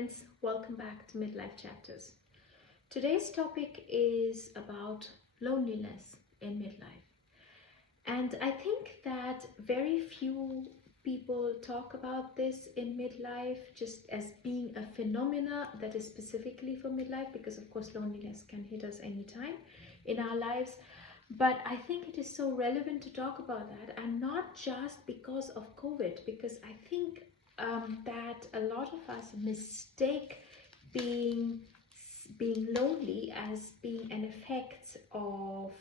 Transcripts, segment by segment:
friends, welcome back to Midlife Chapters. Today's topic is about loneliness in midlife. And I think that very few people talk about this in midlife just as being a phenomena that is specifically for midlife, because of course loneliness can hit us anytime in our lives. But I think it is so relevant to talk about that, and not just because of COVID, because I think that a lot of us mistake being lonely as being an effect of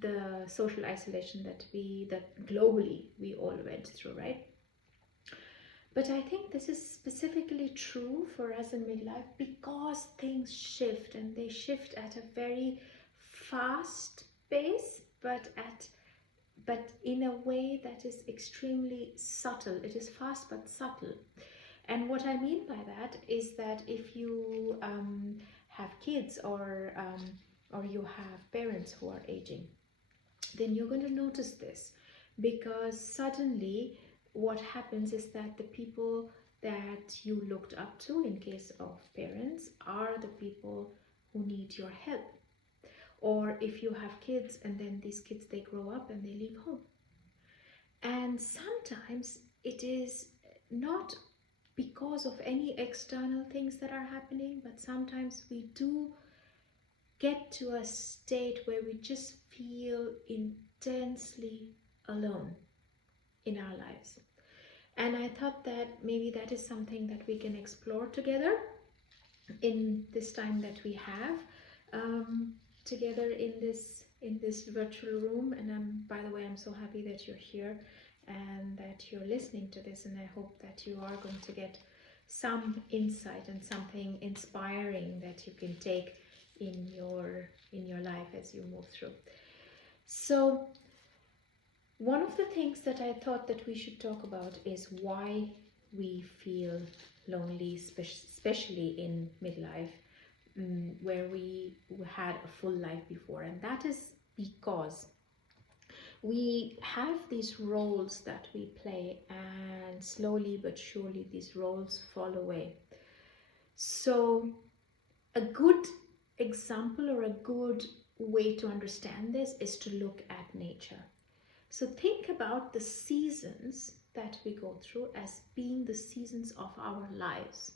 the social isolation that globally we all went through, right? But I think this is specifically true for us in midlife because things shift, and they shift at a very fast pace, but in a way that is extremely subtle. It is fast but subtle. And what I mean by that is that if you have kids or you have parents who are aging, then you're going to notice this, because suddenly what happens is that the people that you looked up to, in case of parents, are the people who need your help. Or if you have kids and then these kids, they grow up and they leave home. And sometimes it is not because of any external things that are happening, but sometimes we do get to a state where we just feel intensely alone in our lives. And I thought that maybe that is something that we can explore together in this time that we have together in this virtual room. And by the way, I'm so happy that you're here and that you're listening to this, and I hope that you are going to get some insight and something inspiring that you can take in your life as you move through. So one of the things that I thought that we should talk about is why we feel lonely, especially in midlife, where we had a full life before. And that is because we have these roles that we play, and slowly but surely these roles fall away. So a good example or a good way to understand this is to look at nature. So think about the seasons that we go through as being the seasons of our lives.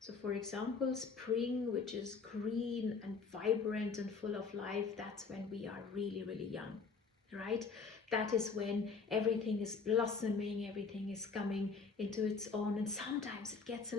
So for example, spring, which is green and vibrant and full of life, that's when we are really, really young, right? That is when everything is blossoming, everything is coming into its own, and sometimes it gets a